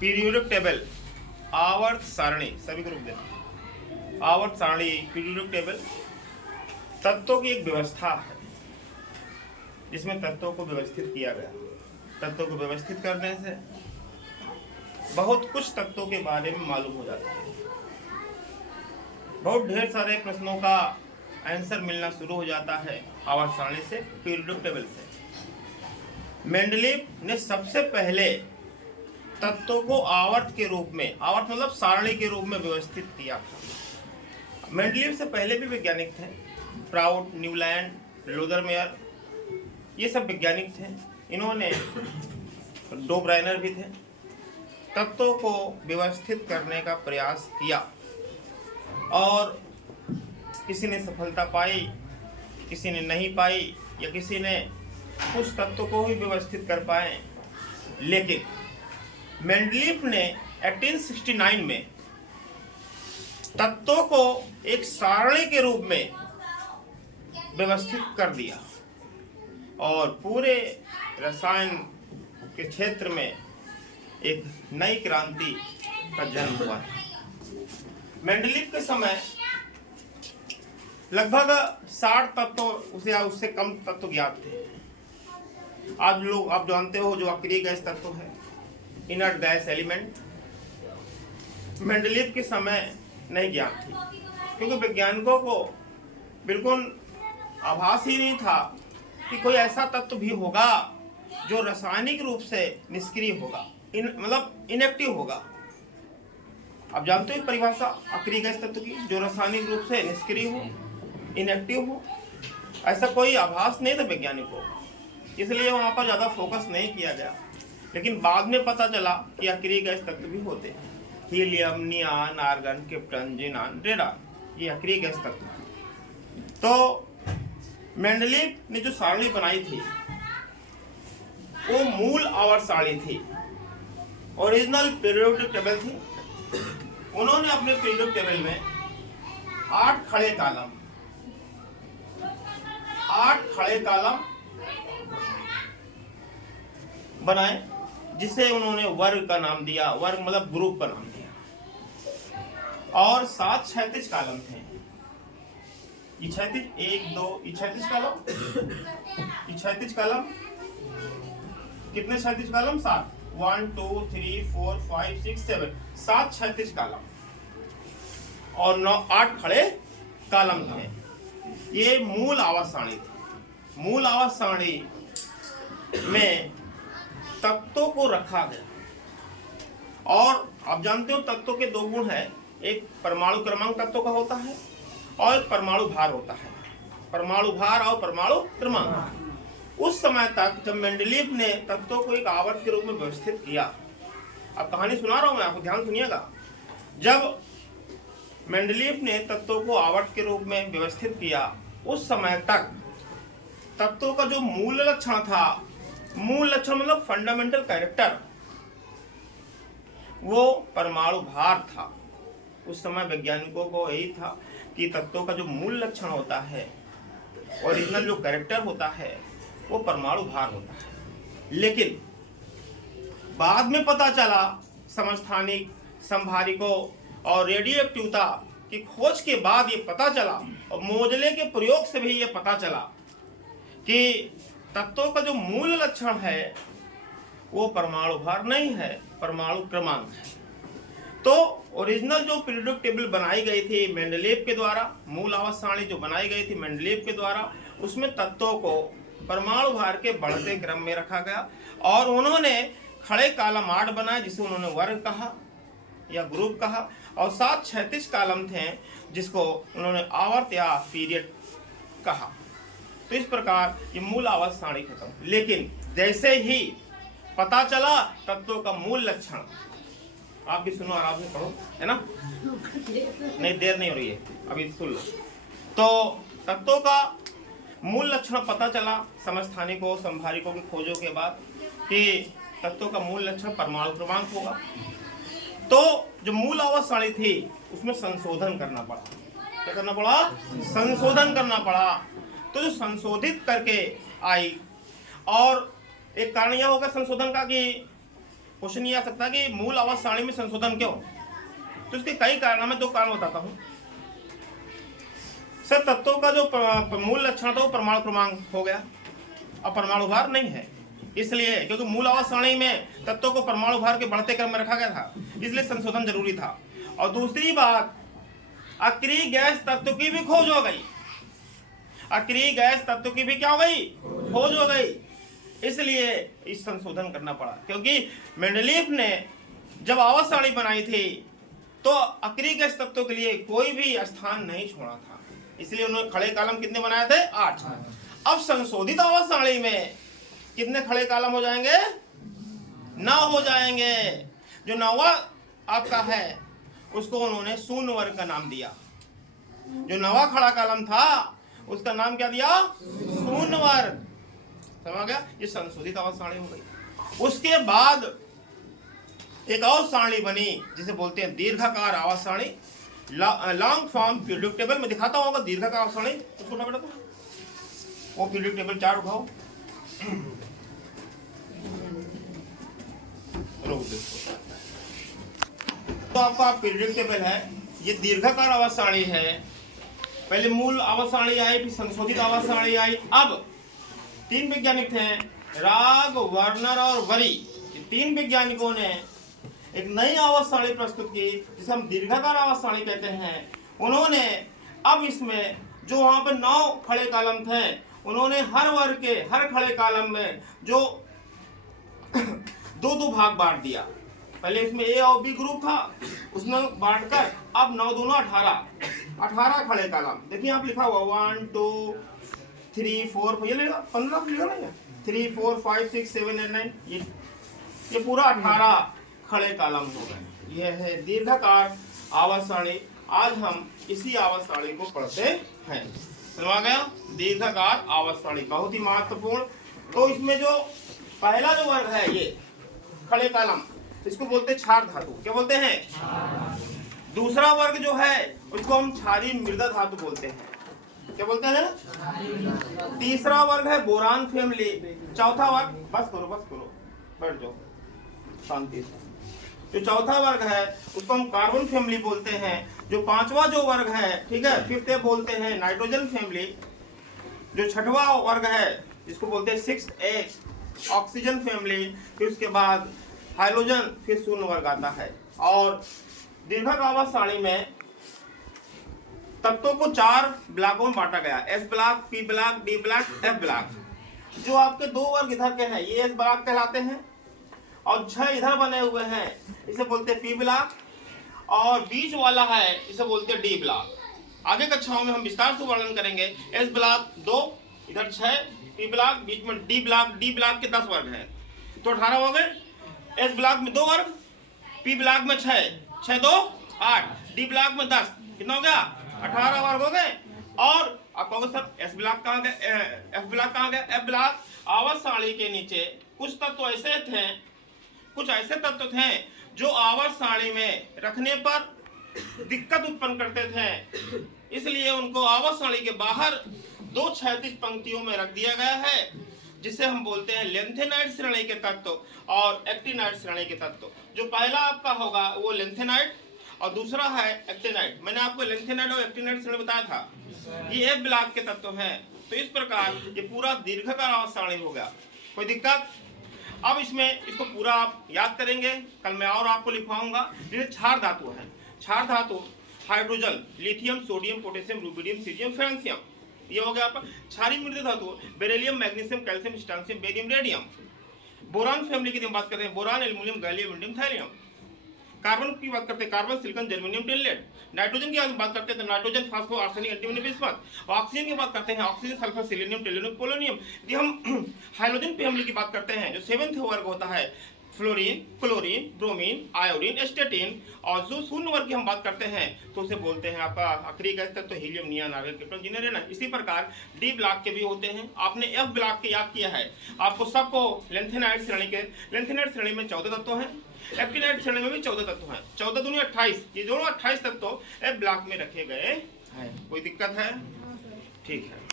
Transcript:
Periodic table, आवर्त सारणी, सभी को रुक देना। आवर्त सारणी, पीरियोडिक टेबल तत्वों की एक व्यवस्था है जिसमें तत्वों को व्यवस्थित किया गया। तत्वों को व्यवस्थित करने से बहुत कुछ तत्वों के बारे में मालूम हो जाता है। बहुत ढेर सारे प्रश्नों का आंसर मिलना शुरू हो जाता है आवर्त सारणी से, पीरियोडिक टेबल से। मेंडलीव ने सबसे पहले तत्वों को आवर्त के रूप में, आवर्त मतलब सारणी के रूप में व्यवस्थित किया था। मेंडलीव से पहले भी वैज्ञानिक थे, प्राउड, न्यूलैंड, लोदरमेयर, ये सब वैज्ञानिक थे। इन्होंने, डोब्राइनर भी थे, तत्वों को व्यवस्थित करने का प्रयास किया और किसी ने सफलता पाई, किसी ने नहीं पाई, या किसी ने कुछ तत्वों को ही व्यवस्थित कर पाए। लेकिन मेंडलीव ने 1869 में तत्वों को एक सारणी के रूप में व्यवस्थित कर दिया और पूरे रसायन के क्षेत्र में एक नई क्रांति का जन्म हुआ है। मेंडलीव के समय लगभग 60 तत्व उसे या उससे कम तत्व ज्ञात थे। आज लोग, आप जानते हो, जो अक्रिय गैस तत्व है, इनर्ट गैस एलिमेंट, मेंडलीव के समय नहीं ज्ञात थी, क्योंकि वैज्ञानिकों को बिल्कुल आभास ही नहीं था कि कोई ऐसा तत्व भी होगा जो रासायनिक रूप से निष्क्रिय होगा, मतलब इनएक्टिव होगा। आप जानते हो परिभाषा अक्रिय गैस तत्व की, जो रासायनिक रूप से निष्क्रिय हो, इनएक्टिव हो। ऐसा कोई आभास नहीं था वैज्ञानिकों, इसलिए वहाँ पर ज़्यादा फोकस नहीं किया गया। लेकिन बाद में पता चला कि अक्रिय गैस तत्व भी होते हैं, helium, नियान, argon, krypton, xenon, radon, ये अक्रिय गैस तत्व हैं। तो मेंडलीव ने जो सारणी बनाई थी वो मूल आवर्त सारणी थी, ओरिजिनल पीरियोडिक टेबल थी। उन्होंने अपने पीरियोडिक टेबल में 8 खड़े कॉलम बनाए, जिसे उन्होंने वर्ग का नाम दिया, वर्ग मतलब ग्रुप का नाम दिया। और 7 क्षैतिज कॉलम थे। ये क्षैतिज 1 2, ये क्षैतिज कॉलम, ये क्षैतिज कॉलम, कितने क्षैतिज कॉलम? 7, 1 2 3 4 5 6 7, 7 क्षैतिज कॉलम और 8 खड़े कॉलम थे। ये मूल आवर्त सारणी थी। मूल आवर्त सारणी में तत्वों को रखा गया। और आप जानते हो तत्वों के 2 गुण हैं, एक परमाणु क्रमांक तत्वों का होता है और एक परमाणु भार होता है। परमाणु भार और परमाणु क्रमांक। उस समय तक जब मेंडलीव ने तत्वों को एक आवर्त के रूप में व्यवस्थित किया, अब कहानी सुना रहा हूं मैं आपको, ध्यान सुनिएगा। जब मेंडलीव ने तत्वों को आवर्त के रूप में व्यवस्थित किया, उस समय तक तत्वों का जो मूल लक्षण था, मूल लक्षण मतलब फंडामेंटल कैरेक्टर, वो परमाणु भार था। उस समय वैज्ञानिकों को यही था कि तत्वों का जो मूल लक्षण होता है, ओरिजिनल जो कैरेक्टर होता है, वो परमाणु भार होता है। लेकिन बाद में पता चला, समस्थानिक, संभारिकों और रेडियोएक्टिवता की खोज के बाद ये पता चला, और मोजले के प्रयोग से भी ये पता चला कि तत्वों का जो मूल लक्षण है वो परमाणु भार नहीं है, परमाणु क्रमांक है। तो ओरिजिनल जो पीरियोडिक टेबल बनाई गई थी मेंडलीव के द्वारा, मूल आवर्त सारणी जो बनाई गई थी मेंडलीव के द्वारा, उसमें तत्वों को परमाणु भार के बढ़ते क्रम में रखा गया। और उन्होंने खड़े कॉलम 8 बनाए, जिसे उन्होंने वर्ग कहा या ग्रुप कहा, और 7 क्षैतिज कॉलम थे जिसको उन्होंने आवर्त या पीरियड कहा। तो इस प्रकार ये मूल आवर्त सारणी खत्म। लेकिन जैसे ही पता चला तत्वों का मूल लक्षण, आप भी सुनो, आराम से पढ़ो, है ना, नहीं देर नहीं हो रही है, अभी सुन लो। तो तत्वों का मूल लक्षण पता चला समस्थानिकों, संभारिकों की खोजों के बाद कि तत्वों का मूल लक्षण परमाणु क्रमांक होगा। तो जो मूल आवर्त सारणी थी उसमें संशोधन करना पड़ा। क्या करना पड़ा? संशोधन करना पड़ा। तो जो संशोधित करके आई, और एक कारण यह होगा संशोधन का कि क्वेश्चन ये आ सकता है कि मूल आवास सारणी में संशोधन क्यों? तो इसके कई कारण, मैं 2 कारण बताता हूँ। सर तत्वों का जो मूल लक्षण था वो परमाणु क्रमांक हो गया, अब परमाणु भार नहीं है, इसलिए क्योंकि मूल आवास सारणी में तत्वों को परमाणु भार के बढ़ते क्रम में रखा गया था, इसलिए संशोधन जरूरी था। और दूसरी बात, अक्रिय गैस तत्व की भी खोज हो गई, अक्रिय गैस तत्व की भी क्या हो गई? खोज हो गई, इसलिए इस संशोधन करना पड़ा। क्योंकि मेंडलीफ ने जब आवास सारणी बनाई थी तो अक्रिय गैस तत्वों के लिए कोई भी स्थान नहीं छोड़ा था, इसलिए उन्होंने खड़े कॉलम कितने बनाए थे? 8। अब संशोधित आवास सारणी में कितने खड़े कॉलम हो जाएंगे? 9 हो जाएंगे। जो 9वां आपका है उसको उन्होंने शून्य वर्ग का नाम दिया। जो 9वां खड़ा कॉलम था उसका नाम क्या दिया? शून्य वर्ग। समझ गया? ये संशोधित आवास सारणी हो गई। उसके बाद एक और सारणी बनी जिसे बोलते हैं दीर्घाकार आवास सारणी, लॉन्ग फॉर्म पीरियोडिक टेबल में दिखाता होगा। दीर्घाकार आवास सारणी उसको ना बेटा, वो पीरियोडिक टेबल चार्ट उठाओ। तो आपका पीरियोडिक टेबल है, ये दीर्घाकार आवास सारणी है। पहले मूल आवास सारणी आई, फिर संशोधित आवास सारणी आई। अब 3 वैज्ञानिक थे, राग, वर्नर और वरी। ये 3 वैज्ञानिकों ने एक नई आवास सारणी प्रस्तुत की जिसे हम दीर्घाकार आवास सारणी कहते हैं। उन्होंने अब इसमें जो वहां पे 9 खड़े कॉलम थे, उन्होंने हर वर्ग के हर खड़े कॉलम में जो 2-2 भाग बांट दिया। पहले इसमें ए और बी ग्रुप था, उसमें बांटकर अब 9 दूना 18 खड़े कॉलम। देखिए आप लिखा हुआ 1 2 3 4 ये लेगा 15 लिखा नहीं है, 3 4 5 6 7 8 9, ये पूरा 18 खड़े कॉलम हो गए। यह है दीर्घाकार आवास सारणी। आज हम इसी आवास सारणी को पढ़ते हैं। समझ गया? दीर्घाकार आवास सारणी बहुत ही महत्वपूर्ण। तो इसमें जो पहला जो वर्ग है ये खड़े कॉलम, इसको बोलते हैं क्षार धातु। क्या बोलते हैं? दूसरा वर्ग जो है उसको हम क्षारीय मृदा धातु बोलते हैं। क्या बोलते हैं? तीसरा वर्ग है बोरान फैमिली। चौथा वर्ग, बस करो बैठ जाओ शांति से। जो चौथा वर्ग है उसको हम कार्बन फैमिली बोलते हैं। जो 5वां जो वर्ग है, ठीक है, फिर बोलते हैं नाइट्रोजन फैमिली। जो 6वां वर्ग है जिसको बोलते हैं 6H ऑक्सीजन फैमिली। फिर उसके बाद हाइड्रोजन, फिर शून्य वर्ग आता है। और दीर्घाकार आवास सारणी में तत्वों को 4 ब्लॉकों में बांटा गया, S block, P block, D block, F block. जो आपके 2 वर्ग इधर के हैं ये S ब्लॉक कहलाते हैं, और 6 इधर बने हुए हैं इसे बोलते हैं P ब्लॉक, और बीच वाला है इसे बोलते हैं D ब्लॉक। आगे कक्षाओं में हम विस्तार से वर्णन करेंगे। S ब्लॉक 2, इधर 6, P ब्लॉक, बीच में D ब्लॉक के 10 वर्ग हैं, तो 18 हो गए। S ब्लॉक में 2 वर्ग, P ब्लॉक में 6 2 8, D ब्लॉक में 10, कितना हो गया? 18 वर्ग हो गए। और आप कहोगे सर S ब्लॉक कहाँ गया, F ब्लॉक कहाँ गया? F ब्लॉक आवास सारणी के नीचे कुछ तत्व ऐसे थे, कुछ ऐसे तत्व थे जो आवास सारणी में रखने पर दिक्कत उत्पन्न करते थे, इसलिए उनको आवास सारणी के बाहर 2 क्षैतिज पंक्तियों में रख दिया गया है, जिसे हम बोलते हैं लेंथेनाइड श्रेणी के तत्व और एक्टिनाइड श्रेणी के तत्व। जो पहला आपका होगा वो लेंथेनाइड और दूसरा है एक्टिनाइड। मैंने आपको लेंथेनाइड और एक्टिनाइड श्रेणी बताया था, ये F ब्लॉक के तत्व हैं। तो इस प्रकार ये पूरा दीर्घाकार आवास सारणी हो गया। कोई दिक्कत? अब इसमें इसको पूरा आप याद करेंगे, कल मैं और आपको लिखवाऊंगा। जैसे क्षार धातु है, क्षार धातु hydrogen, lithium, sodium, potassium, rubidium, caesium, francium, ये हो गया आपका। क्षारीय मृदा धातु beryllium, magnesium, calcium, strontium, barium, radium. Boron family की बात करते हैं, boron, aluminium, gallium, indium, thallium. Carbon की बात करते हैं, कार्बन, सिलिकॉन, जर्मेनियम, टिनलेट। नाइट्रोजन की बात करते हैं, nitrogen, phospho, arsenic, antimony, bismuth. Oxygen की बात करते हैं, oxygen, sulphur, selenium, tellurium, polonium. यदि हम हाइड्रोजन फैमिली की बात करते हैं, जो 7वां वर्ग होता है, फ्लोरीन, क्लोरीन, ब्रोमीन, आयोडीन, एस्टेटिन। और जो शून्य वर्ग की हम बात करते हैं तो उसे बोलते हैं आपका अक्रिय गैस तत्व, हीलियम, नियॉन, आर्गन, क्रिप्टन, जिनेरेन। इसी प्रकार D ब्लॉक के भी होते हैं। आपने F ब्लॉक के याद किया है, आपको सबको लेंथेनाइड श्रेणी के, लेंथेनाइड श्रेणी में 14 तत्व हैं, एक्टिनाइड श्रेणी में भी 14 तत्व हैं। 14 दूनी 28, ये दोनों 28 तत्व F ब्लॉक में रखे गए हैं। कोई दिक्कत है? ठीक है।